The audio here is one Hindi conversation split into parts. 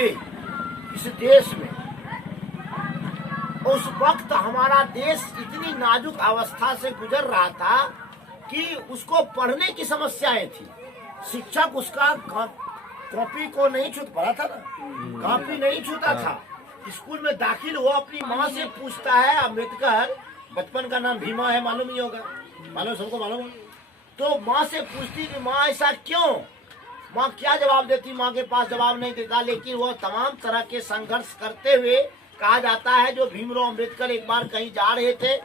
थे इस देश में, उस वक्त हमारा देश इतनी नाजुक अवस्था से गुजर रहा था कि उसको पढ़ने की समस्याएं थी। शिक्षक उसका कॉपी को नहीं छूट पड़ा था ना, कॉपी नहीं छूता था। स्कूल में दाखिल हुआ, अपनी माँ से पूछता है, अम्बेडकर बचपन का नाम भीमा है, मालूम ही होगा, मालूम, सबको मालूम है। तो माँ से पूछती कि माँ ऐसा क्यों, माँ क्या जवाब देती, माँ के पास जवाब नहीं देता। लेकिन वो तमाम तरह के संघर्ष करते हुए, कहा जाता है जो भीमराव अम्बेडकर एक बार कहीं जा रहे थे,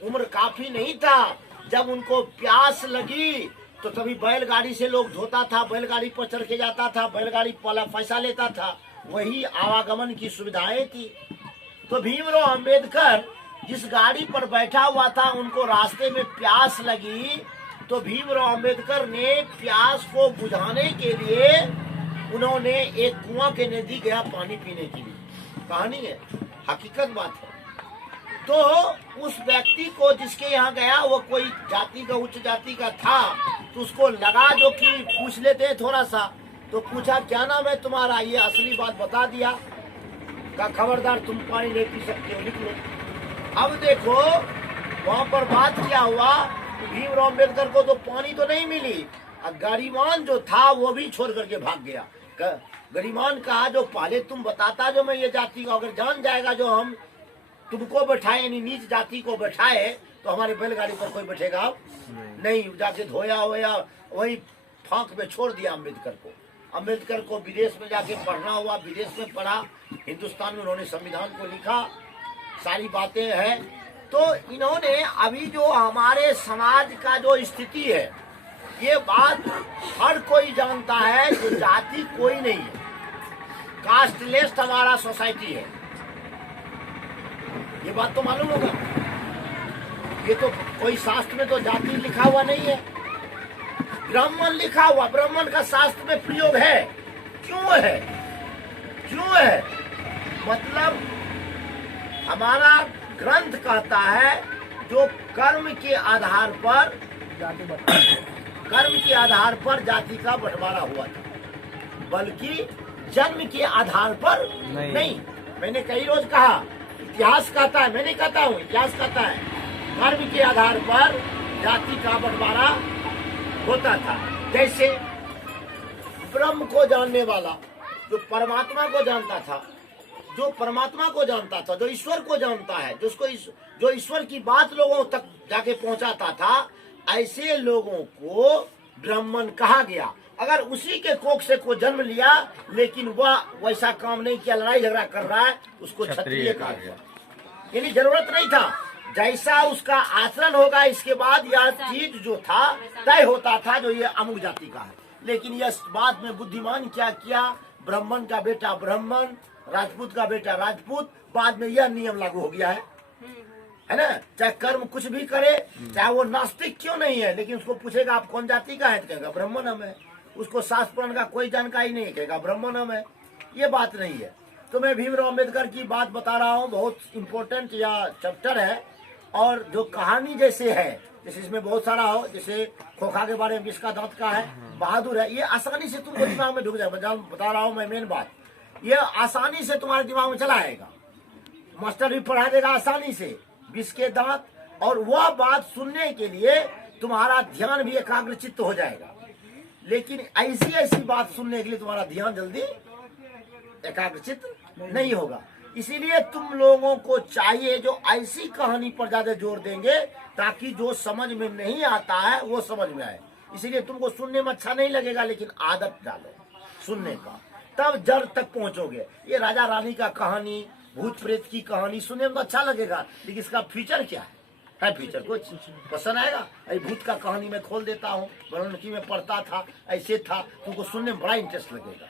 उम्र काफी नहीं था, जब उनको प्यास लगी तो तभी बैलगाड़ी से लोग धोता था, बैलगाड़ी पर चढ़ के जाता था, बैलगाड़ी वाला पैसा लेता था, वही आवागमन की सुविधाएं थी। तो भीमराव अम्बेडकर जिस गाड़ी पर बैठा हुआ था, उनको रास्ते में प्यास लगी, तो भीमराव अम्बेडकर ने प्यास को बुझाने के लिए उन्होंने एक कुआं के नजदीक गया पानी पीने के लिए। कहानी है, हकीकत बात है। तो उस व्यक्ति को जिसके यहाँ गया, वो कोई जाति का, उच्च जाति का था, तो उसको लगा जो कि पूछ लेते हैं थोड़ा सा। तो पूछा क्या नाम है तुम्हारा, ये असली बात बता दिया, का खबरदार तुम पानी नहीं पी सकते हो, लिख लो। अब देखो वहां पर बात क्या हुआ, भीमराव अम्बेडकर को तो पानी तो नहीं मिली, गरीमान जो था वो भी छोड़ करके भाग गया। गरीमान कहा जो पहले तुम बताता जो मैं ये जाति को, अगर जान जाएगा जो हम तुमको बैठाए, यानी नीच जाति को बैठाए, तो हमारे बैलगाड़ी पर कोई बैठेगा नहीं। जाके धोया होया वही फांक में छोड़ दिया अम्बेडकर को। अम्बेडकर को विदेश में जाके पढ़ना हुआ, विदेश में पढ़ा, हिंदुस्तान में उन्होंने संविधान को लिखा, सारी बातें हैं। तो इन्होंने अभी जो हमारे समाज का जो स्थिति है, ये बात हर कोई जानता है, जो जाति कोई नहीं है, कास्टलेस हमारा सोसाइटी है, ये बात तो मालूम होगा। ये तो कोई शास्त्र में तो जाति लिखा हुआ नहीं है, ब्राह्मण लिखा हुआ, ब्राह्मण का शास्त्र में प्रयोग है। क्यों है, क्यों है, मतलब हमारा ग्रंथ कहता है जो कर्म के आधार पर कर्म के आधार पर जाति का बंटवारा हुआ था, बल्कि जन्म के आधार पर नहीं। मैंने कई रोज कहा, इतिहास कहता है, मैं नहीं कहता हूँ, इतिहास कहता है कर्म के आधार पर जाति का बंटवारा होता था। जैसे ब्रह्म को जानने वाला जो परमात्मा को जानता था, जो परमात्मा को जानता था, जो ईश्वर को जानता है, जो ईश्वर की बात लोगों तक जाके पहुंचाता था, ऐसे लोगों को ब्राह्मण कहा गया। अगर उसी के कोख से को जन्म लिया, लेकिन वह वैसा काम नहीं किया, लड़ाई झगड़ा कर रहा है, उसको क्षत्रिय कहा गया। यानी जरूरत नहीं था, जैसा उसका आचरण होगा इसके बाद यह चीज जो था तय होता था, जो ये अमुक जाति का है। लेकिन यह बात में बुद्धिमान क्या किया, ब्राह्मण का बेटा ब्राह्मण, राजपूत का बेटा राजपूत, बाद में यह नियम लागू हो गया है ना। चाहे कर्म कुछ भी करे, चाहे वो नास्तिक क्यों नहीं है, लेकिन उसको पूछेगा आप कौन जाति का है, तो कहेगा ब्राह्मण हम है। उसको शास्त्र पुराण का कोई जानकारी नहीं, कहेगा ब्राह्मण हम है। ये बात नहीं है। तो मैं भीमराव अम्बेडकर की बात बता रहा हूँ, बहुत इम्पोर्टेंट या चैप्टर है, और जो कहानी जैसे है, जैसे इसमें बहुत सारा हो, जैसे खोखा के बारे में, जिसका दांत का है, बहादुर है, ये आसानी से तुमको दिमाग में ढुक जाए। बता रहा हूँ मैं मेन बात, ये आसानी से तुम्हारे दिमाग में चला आएगा, मास्टर भी पढ़ा देगा आसानी से, विष के दांत। और वह बात सुनने के लिए तुम्हारा ध्यान भी एकाग्रचित्त हो जाएगा, लेकिन ऐसी ऐसी बात सुनने के लिए तुम्हारा ध्यान जल्दी एकाग्रचित्त नहीं होगा। इसीलिए तुम लोगों को चाहिए जो ऐसी कहानी पर ज्यादा जोर देंगे, ताकि जो समझ में नहीं आता है वो समझ में आए। इसीलिए तुमको सुनने में अच्छा नहीं लगेगा, लेकिन आदत डालो सुनने का, तब जड़ तक पहुंचोगे। ये राजा रानी का कहानी, भूत प्रेत की कहानी सुनने में तो अच्छा लगेगा, लेकिन इसका फीचर क्या है फीचर कुछ पसंद आएगा। अरे भूत का कहानी मैं खोल देता हूँ, बनकी में पढ़ता था, ऐसे था, तुमको सुनने में बड़ा इंटरेस्ट लगेगा।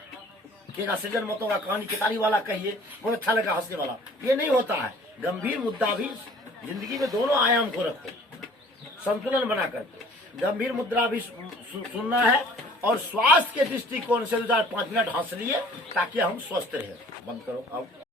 कहेगा सृजन मतों का कहानी कितारी वाला कहिए, बहुत अच्छा लगा, हंसने वाला। ये नहीं होता है, गंभीर मुद्दा भी जिंदगी में दोनों आयाम को रखो, संतुलन बना करके गंभीर मुद्रा भी सुनना है, और स्वास्थ्य के दृष्टिकोण से 5 मिनट हंस लिए, ताकि हम स्वस्थ रहे। बंद करो अब।